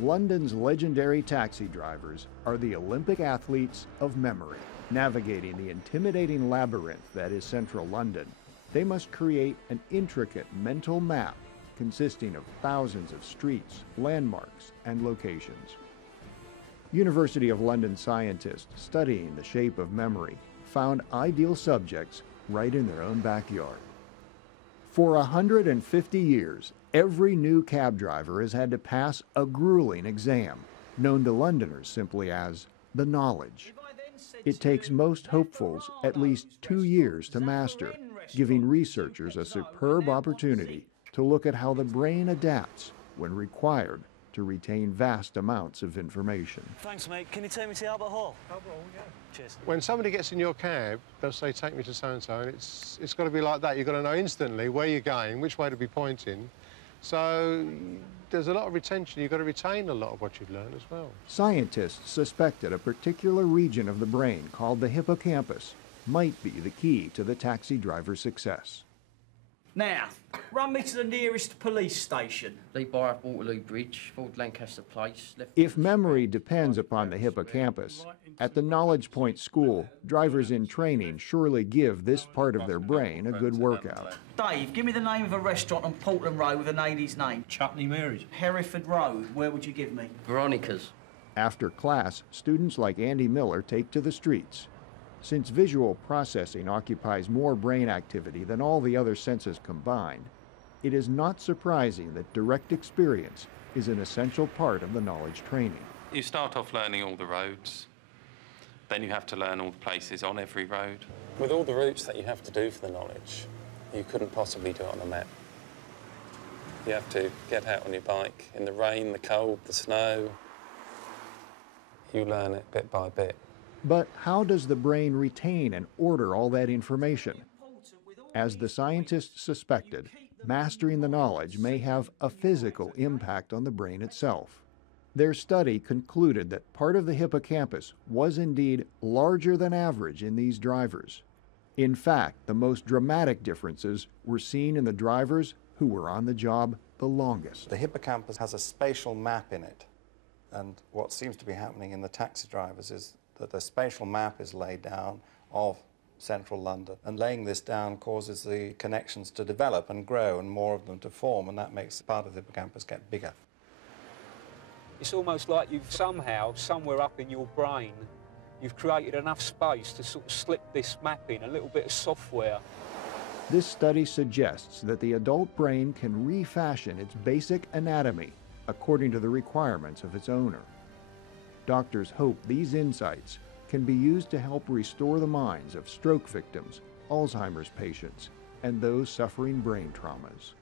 London's legendary taxi drivers are the Olympic athletes of memory. Navigating the intimidating labyrinth that is central London, they must create an intricate mental map consisting of thousands of streets, landmarks, and locations. University of London scientists studying the shape of memory found ideal subjects right in their own backyard. For 150 years, every new cab driver has had to pass a grueling exam, known to Londoners simply as the knowledge. It takes most hopefuls at least 2 years to master, giving researchers a superb opportunity to look at how the brain adapts when required to retain vast amounts of information. Thanks, mate. Can you take me to Albert Hall? Albert Hall, yeah. Cheers. When somebody gets in your cab, they'll say, take me to so-and-so, and it's got to be like that. You've got to know instantly where you're going, which way to be pointing. So there's a lot of retention. You've got to retain a lot of what you've learned as well. Scientists suspected a particular region of the brain called the hippocampus might be the key to the taxi driver's success. Now, run me to the nearest police station. Lee Bar, Waterloo Bridge, Ford Lancaster Place. If memory depends upon the hippocampus, at the Knowledge Point School, drivers in training surely give this part of their brain a good workout. Dave, give me the name of a restaurant on Portland Road with a lady's name. Chutney Mary's. Hereford Road, where would you give me? Veronica's. After class, students like Andy Miller take to the streets. Since visual processing occupies more brain activity than all the other senses combined, it is not surprising that direct experience is an essential part of the knowledge training. You start off learning all the roads, then you have to learn all the places on every road. With all the routes that you have to do for the knowledge, you couldn't possibly do it on a map. You have to get out on your bike in the rain, the cold, the snow. You learn it bit by bit. But how does the brain retain and order all that information? As the scientists suspected, mastering the knowledge may have a physical impact on the brain itself. Their study concluded that part of the hippocampus was indeed larger than average in these drivers. In fact, the most dramatic differences were seen in the drivers who were on the job the longest. The hippocampus has a spatial map in it, and what seems to be happening in the taxi drivers is that the spatial map is laid down of central London, and laying this down causes the connections to develop and grow and more of them to form, and that makes part of the hippocampus get bigger. It's almost like you've somehow, somewhere up in your brain, you've created enough space to sort of slip this map in, a little bit of software. This study suggests that the adult brain can refashion its basic anatomy according to the requirements of its owner. Doctors hope these insights can be used to help restore the minds of stroke victims, Alzheimer's patients, and those suffering brain traumas.